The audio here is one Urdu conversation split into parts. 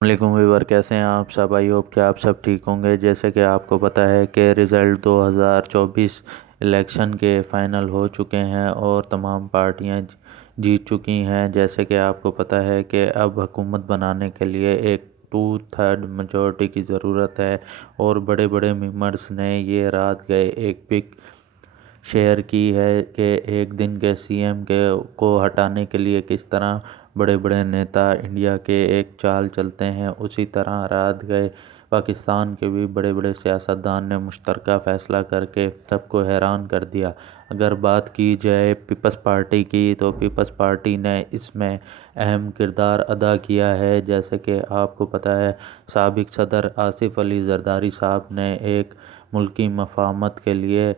علیکم ویور، کیسے ہیں آپ سب؟ آئی ہوپ کہ آپ سب ٹھیک ہوں گے۔ جیسے کہ آپ کو پتہ ہے کہ رزلٹ 2024 الیکشن کے فائنل ہو چکے ہیں اور تمام پارٹیاں جیت چکی ہیں۔ جیسے کہ آپ کو پتہ ہے کہ اب حکومت بنانے کے لیے ایک 2/3 میجورٹی کی ضرورت ہے، اور بڑے بڑے ممبرس نے یہ رات گئے ایک پک شیئر کی ہے کہ ایک دن کے سی ایم کو ہٹانے کے لیے کس طرح بڑے بڑے نیتا انڈیا کے ایک چال چلتے ہیں، اسی طرح رات گئے پاکستان کے بھی بڑے بڑے سیاستدان نے مشترکہ فیصلہ کر کے سب کو حیران کر دیا۔ اگر بات کی جائے پیپلز پارٹی کی، تو پیپلز پارٹی نے اس میں اہم کردار ادا کیا ہے۔ جیسے کہ آپ کو پتہ ہے سابق صدر آصف علی زرداری صاحب نے ایک ملکی مفاہمت کے لیے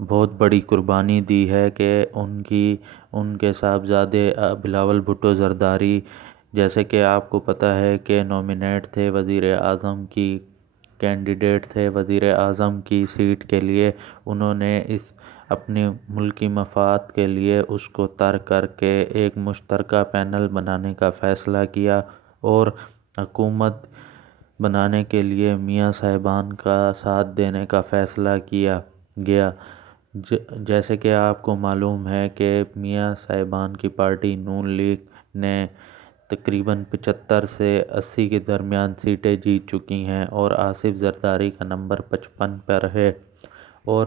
بہت بڑی قربانی دی ہے کہ ان کے صاحبزادے بلاول بھٹو زرداری، جیسے کہ آپ کو پتہ ہے کہ نومینیٹ تھے وزیر اعظم کی، کینڈیڈیٹ تھے وزیر اعظم کی سیٹ کے لیے، انہوں نے اس اپنی ملکی مفاد کے لیے اس کو ترک کر کے ایک مشترکہ پینل بنانے کا فیصلہ کیا اور حکومت بنانے کے لیے میاں صاحبان کا ساتھ دینے کا فیصلہ کیا گیا۔ جیسے کہ آپ کو معلوم ہے کہ میاں صاحبان کی پارٹی نون لیگ نے تقریباً 75 سے 80 کے درمیان سیٹیں جیت چکی ہیں، اور آصف زرداری کا نمبر 55 پر ہے، اور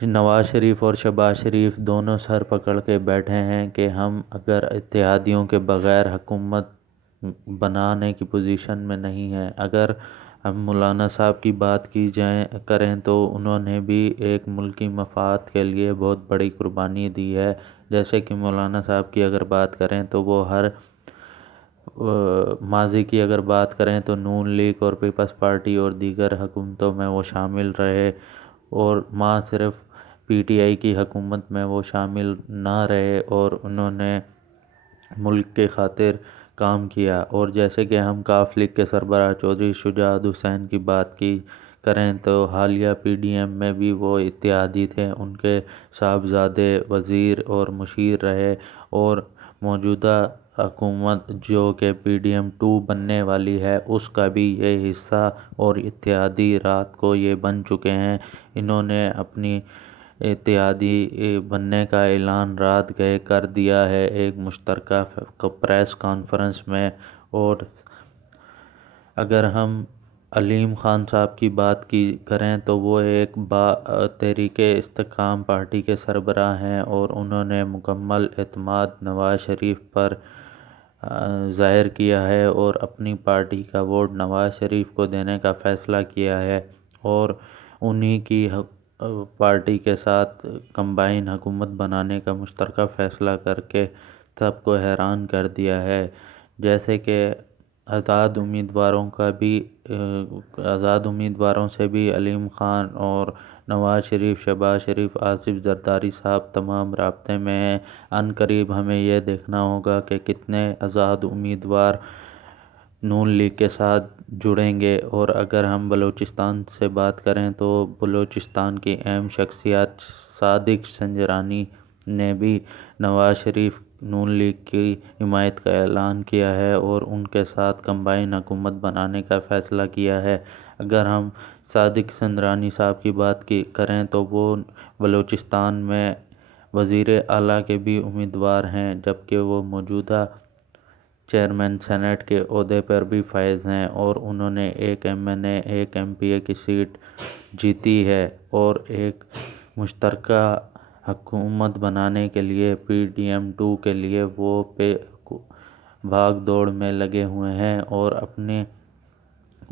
نواز شریف اور شہباز شریف دونوں سر پکڑ کے بیٹھے ہیں کہ ہم اگر اتحادیوں کے بغیر حکومت بنانے کی پوزیشن میں نہیں ہیں۔ اگر ہم مولانا صاحب کی بات کریں تو انہوں نے بھی ایک ملکی مفاد کے لیے بہت بڑی قربانی دی ہے۔ جیسے کہ مولانا صاحب کی اگر بات کریں تو وہ ماضی کی اگر بات کریں تو نون لیگ اور پیپلز پارٹی اور دیگر حکومتوں میں وہ شامل رہے، اور صرف پی ٹی آئی کی حکومت میں وہ شامل نہ رہے، اور انہوں نے ملک کے خاطر کام کیا۔ اور جیسے کہ ہم کاف لیگ کے سربراہ چودھری شجاعت حسین کی بات کریں تو حالیہ پی ڈی ایم میں بھی وہ اتحادی تھے، ان کے صاحبزادے وزیر اور مشیر رہے، اور موجودہ حکومت جو کہ پی ڈی ایم 2 بننے والی ہے اس کا بھی یہ حصہ اور اتحادی رات کو یہ بن چکے ہیں۔ انہوں نے اپنی اتحادی بننے کا اعلان رات گئے کر دیا ہے ایک مشترکہ پریس کانفرنس میں۔ اور اگر ہم علیم خان صاحب کی بات کریں تو وہ ایک تحریک استحکام پارٹی کے سربراہ ہیں، اور انہوں نے مکمل اعتماد نواز شریف پر ظاہر کیا ہے اور اپنی پارٹی کا ووٹ نواز شریف کو دینے کا فیصلہ کیا ہے، اور انہی کی پارٹی کے ساتھ کمبائن حکومت بنانے کا مشترکہ فیصلہ کر کے سب کو حیران کر دیا ہے۔ جیسے کہ آزاد امیدواروں سے بھی علیم خان اور نواز شریف، شہباز شریف، آصف زرداری صاحب تمام رابطے میں ہیں۔ عن قریب ہمیں یہ دیکھنا ہوگا کہ کتنے آزاد امیدوار نون لیگ کے ساتھ جڑیں گے۔ اور اگر ہم بلوچستان سے بات کریں تو بلوچستان کی اہم شخصیات صادق سنجرانی نے بھی نواز شریف نون لیگ کی حمایت کا اعلان کیا ہے اور ان کے ساتھ کمبائن حکومت بنانے کا فیصلہ کیا ہے۔ اگر ہم صادق سنجرانی صاحب کی بات کریں تو وہ بلوچستان میں وزیر اعلیٰ کے بھی امیدوار ہیں، جبکہ وہ موجودہ چیئرمین سینیٹ کے عہدے پر بھی فائز ہیں، اور انہوں نے ایک ایم این اے، ایک ایم پی اے کی سیٹ جیتی ہے، اور ایک مشترکہ حکومت بنانے کے لیے پی ڈی ایم 2 کے لیے وہ بھاگ دوڑ میں لگے ہوئے ہیں اور اپنے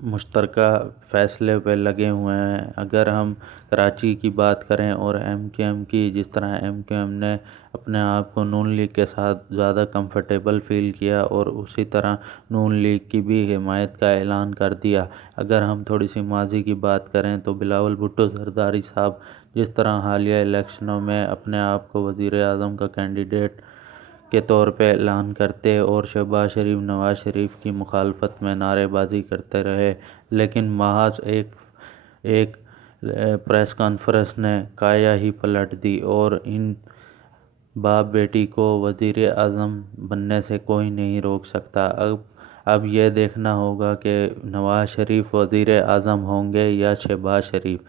مشترکہ فیصلے پہ لگے ہوئے ہیں۔ اگر ہم کراچی کی بات کریں اور ایم کیو ایم کی، جس طرح ایم کیو ایم نے اپنے آپ کو نون لیگ کے ساتھ زیادہ کمفرٹیبل فیل کیا، اور اسی طرح نون لیگ کی بھی حمایت کا اعلان کر دیا۔ اگر ہم تھوڑی سی ماضی کی بات کریں تو بلاول بھٹو زرداری صاحب جس طرح حالیہ الیکشنوں میں اپنے آپ کو وزیر اعظم کا کینڈیڈیٹ کے طور پہ اعلان کرتے اور شہباز شریف، نواز شریف کی مخالفت میں نعرے بازی کرتے رہے، لیکن محض ایک پریس کانفرنس نے کایا ہی پلٹ دی، اور ان باپ بیٹی کو وزیر اعظم بننے سے کوئی نہیں روک سکتا۔ اب یہ دیکھنا ہوگا کہ نواز شریف وزیر اعظم ہوں گے یا شہباز شریف۔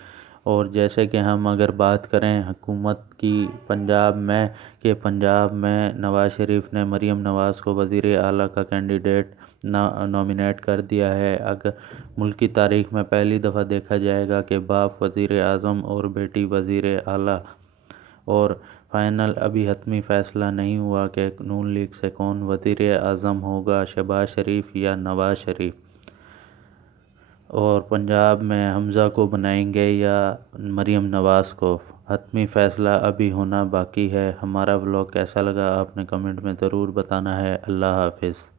اور جیسے کہ ہم اگر بات کریں حکومت کی پنجاب میں، کہ پنجاب میں نواز شریف نے مریم نواز کو وزیر اعلیٰ کا کینڈیڈیٹ نامینیٹ کر دیا ہے۔ اگر ملک کی تاریخ میں پہلی دفعہ دیکھا جائے گا کہ باپ وزیر اعظم اور بیٹی وزیر اعلیٰ۔ اور فائنل ابھی حتمی فیصلہ نہیں ہوا کہ نون لیگ سے کون وزیر اعظم ہوگا، شہباز شریف یا نواز شریف۔ اور پنجاب میں حمزہ کو بنائیں گے یا مریم نواز کو، حتمی فیصلہ ابھی ہونا باقی ہے۔ ہمارا ولاگ کیسا لگا آپ نے کمنٹ میں ضرور بتانا ہے۔ اللہ حافظ۔